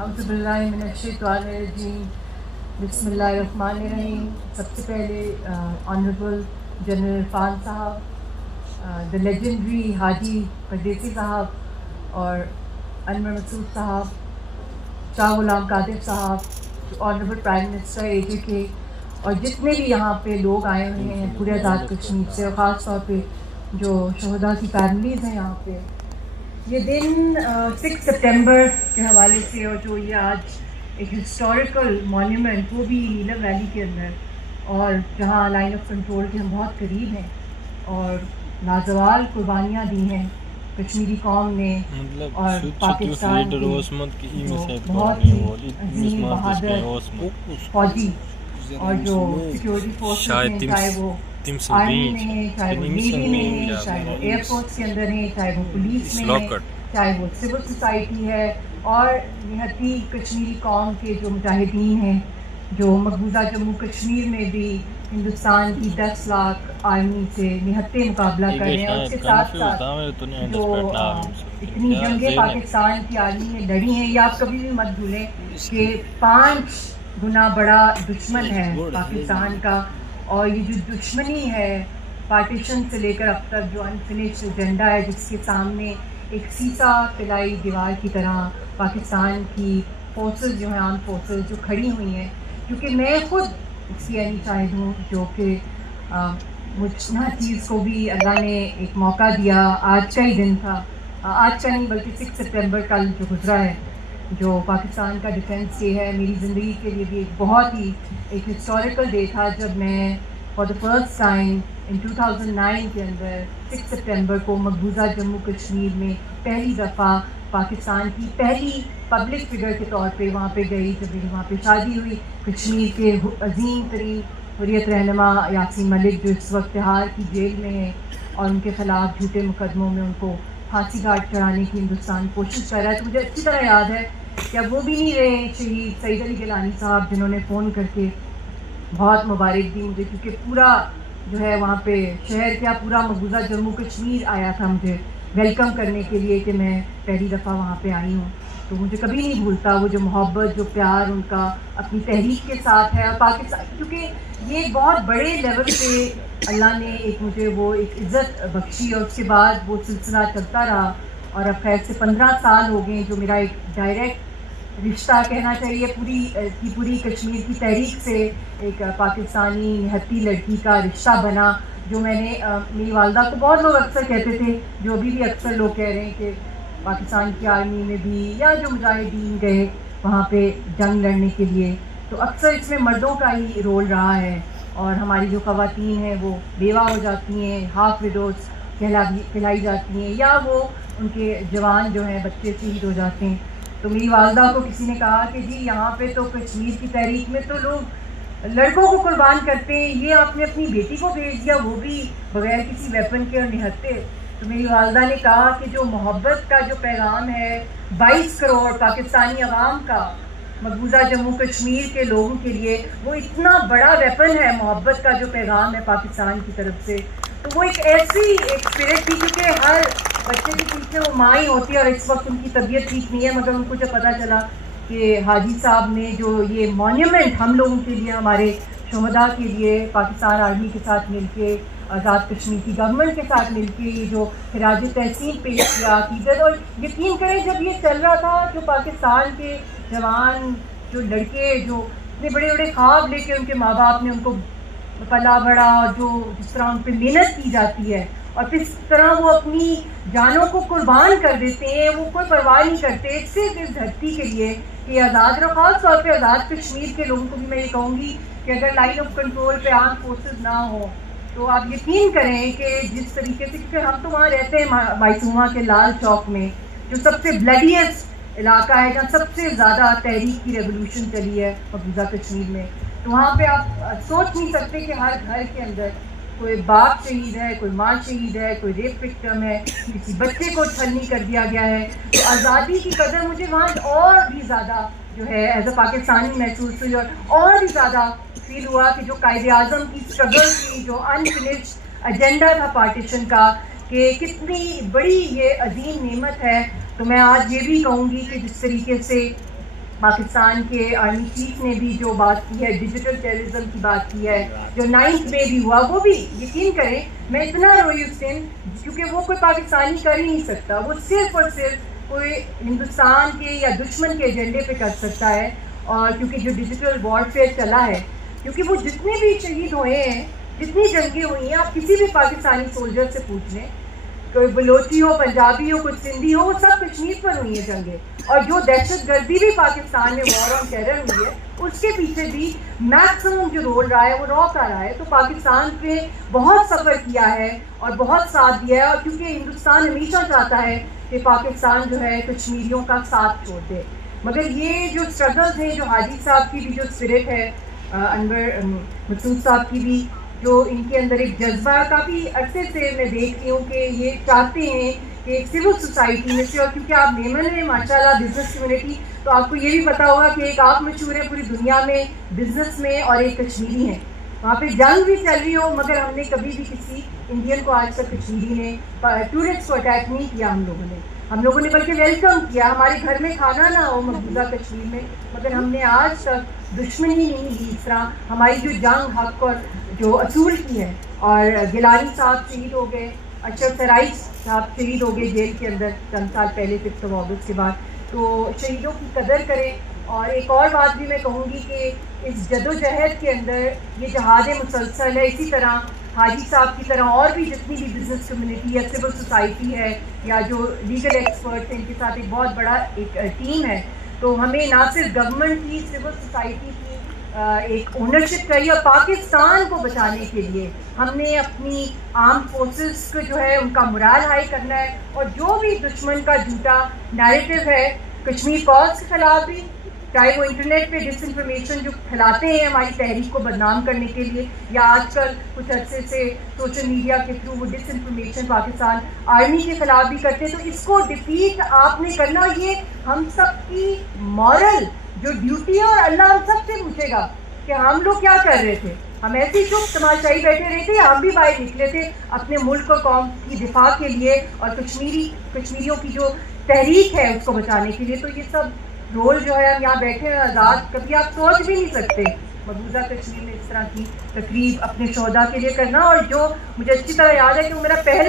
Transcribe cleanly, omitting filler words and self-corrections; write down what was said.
اعوذ باللہ من الشیطان الرجیم، بسم اللہ الرحمن الرحیم۔ سب سے پہلے آنریبل جنرل عرفان صاحب، دا لیجنڈری حاجی پردیسی صاحب اور انور مسعود صاحب، شاہ غلام قادر صاحب، آنریبل پرائم منسٹر AJK اور جتنے بھی یہاں پہ لوگ آئے ہوئے ہیں پورے آزاد کشمیر سے، اور خاص طور پہ جو شہداء کی فیملیز ہیں یہاں پہ۔ یہ دن 6 سپٹمبر کے حوالے سے، اور جو یہ آج ایک ہسٹوریکل مونیومنٹ، وہ بھی نیلم ویلی کے اندر، اور جہاں لائن آف کنٹرول کے ہم بہت قریب ہیں، اور لازوال قربانیاں دی ہیں کشمیری قوم نے اور پاکستان کے بہت ہی عظیم بہادر فوجی اور جو سیکورٹی فورسز ہیں، چاہے وہ آرمی میں ہیں، چاہے وہ نیوی میں ہیں، چاہے وہ ایئر فورس کے اندر ہیں، چاہے وہ پولیس میں ہیں، چاہے وہ سول سوسائٹی ہے، اور نہتی کشمیری قوم کے جو مجاہدین ہیں جو مقبوضہ جموں کشمیر میں بھی ہندوستان کی 10 لاکھ آرمی سے نہتے مقابلہ کر رہے ہیں، اور اس کے ساتھ ساتھ جو اتنی جنگیں پاکستان کی آرمی نے لڑی ہیں، یہ آپ کبھی بھی مت بھولیں کہ 5 گنا بڑا دشمن ہے پاکستان کا، اور یہ جو دشمنی ہے پارٹیشن سے لے کر اب تک جو انفنشڈ ایجنڈا ہے، جس کے سامنے ایک سیسا پلائی دیوار کی طرح پاکستان کی فورسز جو ہیں، آرم فورسز جو کھڑی ہوئی ہیں، کیونکہ میں خود CNE شاہد ہوں، جو کہ مجھ چیز کو بھی اللہ نے ایک موقع دیا۔ آج کا ہی دن تھا، آج کا نہیں بلکہ 6 سپٹمبر کل جو گزرا ہے، جو پاکستان کا ڈیفنس ڈے ہے، میری زندگی کے لیے بھی ایک بہت ہی ایک ہسٹوریکل ڈے تھا، جب میں فار دا فرسٹ ٹائم ان 2009 کے اندر 6 سپٹمبر کو مقبوضہ جموں کشمیر میں پہلی دفعہ پاکستان کی پہلی پبلک فگر کے طور پہ وہاں پہ گئی، جب میری وہاں پہ شادی ہوئی۔ کشمیر کے عظیم ترین حریت رہنما یاسین ملک، جو اس وقت تہار کی جیل میں ہیں، اور ان کے خلاف جھوٹے مقدموں میں ان کو پھانسی گھاٹ چڑھانے کی ہندوستان کوشش کر رہا ہے، تو مجھے اچھی طرح یاد ہے کہ اب وہ بھی نہیں رہے شہید سعید علی گیلانی صاحب، جنہوں نے فون کر کے بہت مبارک دی مجھے، کیونکہ پورا جو ہے وہاں پہ شہر کیا پورا مقبوضہ جموں کشمیر آیا تھا مجھے ویلکم کرنے کے لیے کہ میں پہلی دفعہ وہاں پہ آئی ہوں۔ تو مجھے کبھی نہیں بھولتا وہ جو محبت، جو پیار ان کا اپنی تحریک کے ساتھ ہے، اور پاکستان، کیونکہ یہ ایک بہت بڑے لیول پہ اللہ نے ایک مجھے وہ ایک عزت بخشی، اور اس کے بعد وہ سلسلہ چلتا رہا، اور اب خیر سے 15 سال ہو گئے جو میرا ایک ڈائریکٹ رشتہ کہنا چاہیے پوری کشمیر کی تحریک سے ایک پاکستانی نہتی لڑکی کا رشتہ بنا، جو میں نے میری والدہ کو بہت لوگ اکثر کہتے تھے، جو ابھی بھی اکثر لوگ کہہ رہے ہیں کہ پاکستان کی آرمی میں بھی یا جو مجاہدین گئے وہاں پہ جنگ لڑنے کے لیے، تو اکثر اس میں مردوں کا ہی رول رہا ہے، اور ہماری جو خواتین ہیں وہ بیوہ ہو جاتی ہیں، ہاف وڈوز کہلائی جاتی ہیں، یا وہ ان کے جوان جو ہیں بچے شہید ہو جاتے ہیں۔ تو میری والدہ کو کسی نے کہا کہ جی یہاں پہ تو کشمیر کی تحریک میں تو لوگ لڑکوں کو قربان کرتے ہیں، یہ آپ نے اپنی بیٹی کو بھیج دیا، وہ بھی بغیر کسی ویپن کے اور نہتے۔ تو میری والدہ نے کہا کہ جو محبت کا جو پیغام ہے 22 کروڑ پاکستانی عوام کا مقبوضہ جموں کشمیر کے لوگوں کے لیے، وہ اتنا بڑا ویپن ہے محبت کا جو پیغام ہے پاکستان کی طرف سے۔ تو وہ ایک ایسی ایک اسپرٹ تھی، کیونکہ ہر بچے کے پیچھے وہ ماں ہی ہوتی ہے، اور اس وقت ان کی طبیعت ٹھیک نہیں ہے، مگر ان کو جب پتہ چلا کہ حاجی صاحب نے جو یہ مونیومنٹ ہم لوگوں کے لیے، ہمارے شہداء کے لیے پاکستان آرمی کے ساتھ مل کے، آزاد کشمیر کی گورنمنٹ کے ساتھ مل کے یہ جو خراج تحسین پیش کیا، عقیدت، اور یقین کریں جب یہ چل رہا تھا، جو پاکستان کے جوان، جو لڑکے جو اتنے بڑے بڑے خواب لے کے ان کے ماں باپ نے ان کو پلا بڑا، اور جو جس طرح ان پہ محنت کی جاتی ہے، اور کس طرح وہ اپنی جانوں کو قربان کر دیتے ہیں، وہ کوئی پرواہ نہیں کرتے صرف اس دھرتی کے لیے کہ آزاد رہو۔ خاص طور پہ آزاد کشمیر کے لوگوں کو بھی میں یہ کہوں گی کہ اگر لائن آف کنٹرول پہ آرم فورسز نہ ہوں تو آپ یقین کریں کہ جس طریقے سے، کیونکہ ہم تو وہاں رہتے ہیں مائسوما کے لال چوک میں، جو سب سے بلڈیسٹ علاقہ ہے، جہاں سب سے زیادہ تحریک کی ریولوشن چلی ہے مقبوضہ کشمیر میں، تو وہاں پہ آپ سوچ نہیں سکتے کہ ہر گھر کے اندر کوئی باپ شہید ہے، کوئی ماں شہید ہے، کوئی ریپ وکٹم ہے، کسی بچے کو چھلنی کر دیا گیا ہے۔ تو آزادی کی قدر مجھے وہاں اور بھی زیادہ جو ہے ایز اے پاکستانی محسوس ہوئی، اور بھی زیادہ فیل ہوا کہ جو قائد اعظم کی اسٹرگل کی، جو انفنشڈ ایجنڈا تھا پارٹیشن کا، کہ کتنی بڑی یہ عظیم نعمت ہے۔ تو میں آج یہ بھی کہوں گی کہ جس طریقے سے پاکستان کے آرمی چیف نے بھی جو بات کی ہے، ڈیجیٹل ٹیررزم کی بات کی ہے، جو 9th میں بھی ہوا، وہ بھی یقین کریں میں اتنا روئی اس دن، کیونکہ وہ کوئی پاکستانی کر ہی نہیں سکتا، وہ صرف اور صرف کوئی ہندوستان کے یا دشمن کے ایجنڈے پہ کر سکتا ہے. اور کیونکہ جو ڈیجیٹل وارفیئر چلا ہے، کیونکہ وہ جتنے بھی شہید ہوئے ہیں، جتنی جنگیں ہوئی ہیں، آپ کسی بھی پاکستانی سولجر سے پوچھ لیں، کوئی بلوچی ہو، پنجابی ہو، کوئی سندھی ہو، وہ سب کشمیر پر ہوئی ہے جنگیں. اور جو دہشت گردی بھی پاکستان میں وار آن ٹیرر ہوئی ہے، اس کے پیچھے بھی میکسیمم جو رول رہا ہے وہ را کا رہا ہے. تو پاکستان نے بہت سفر کیا ہے اور بہت ساتھ دیا ہے، اور کیونکہ ہندوستان ہمیشہ چاہتا ہے کہ پاکستان جو ہے کشمیریوں کا ساتھ چھوڑ دے. مگر یہ جو اسٹرگلز ہیں، جو حاجی صاحب کی بھی جو اسپرٹ ہے، انور مسعود صاحب کی بھی جو ان کے اندر ایک جذبہ ہے، کافی عرصے سے میں دیکھ رہی ہوں کہ یہ چاہتے ہیں کہ ایک سول سوسائٹی میں سے، اور کیونکہ آپ میمن میں ماشاء اللہ بزنس کمیونٹی، تو آپ کو یہ بھی پتا ہوگا کہ ایک آپ مشہور ہے پوری دنیا میں بزنس میں، اور ایک کشمیری ہیں. وہاں پہ جنگ بھی چل رہی ہو، مگر ہم نے کبھی بھی کسی انڈین کو آج تک کشمیری نے ٹورسٹ کو اٹیک نہیں کیا. ہم لوگوں نے بلکہ ویلکم کیا. ہمارے گھر میں کھانا نہ ہو مقبوضہ کشمیر میں، مگر ہم نے آج تک دشمنی نہیں لی. اس طرح ہماری جو جنگ حق اور جو اصول کی ہے. اور گیلانی صاحب شہید ہو گئے، اشرف سرائی صاحب شہید ہو گئے جیل کے اندر چند سال پہلے 5 اگست کے بعد. تو شہیدوں کی قدر کریں. اور ایک اور بات بھی میں کہوں گی کہ اس جد و جہد کے اندر یہ جہاد مسلسل ہے. اسی طرح حاجی صاحب کی طرح اور بھی جتنی بھی بزنس کمیونٹی یا سول سوسائٹی ہے یا جو لیگل ایکسپرٹس ہیں، ان کے ساتھ ایک بہت بڑا ایک ٹیم ہے. تو ہمیں نہ صرف گورنمنٹ کی، سول سوسائٹی کی ایک اونرشپ چاہیے، اور پاکستان کو بچانے کے لیے ہم نے اپنی آرم فورسز کو جو ہے ان کا morale ہائی کرنا ہے. اور جو بھی دشمن کا جھوٹا نیریٹو ہے کشمیر کاز کے خلاف بھی، چاہے وہ انٹرنیٹ پہ ڈس انفارمیشن جو پھیلاتے ہیں ہماری تحریک کو بدنام کرنے کے لیے، یا آج کل کچھ عرصے سے سوشل میڈیا کے تھرو وہ ڈس انفارمیشن پاکستان آرمی کے خلاف بھی کرتے ہیں، تو اس کو ڈیفیٹ آپ نے کرنا. یہ ہم سب کی مورل جو ڈیوٹی ہے، اور اللہ ہم سب سے پوچھے گا کہ ہم لوگ کیا کر رہے تھے. ہم ایسے ہی چپ تماشائی بیٹھے رہے تھے، یا ہم بھی باہر نکلے تھے اپنے ملک اور قوم کی دفاع کے لیے اور کشمیریوں کی جو تحریک ہے اس کو بچانے کے لیے. تو یہ سب رول جو ہے، ہم یہاں بیٹھے ہیں آزاد، کبھی آپ سوچ بھی نہیں سکتے مقبوضہ کشمیر میں اس طرح کی تقریب اپنے شہداء کے لیے کرنا. اور جو مجھے اچھی طرح یاد ہے کہ وہ میرا پہلا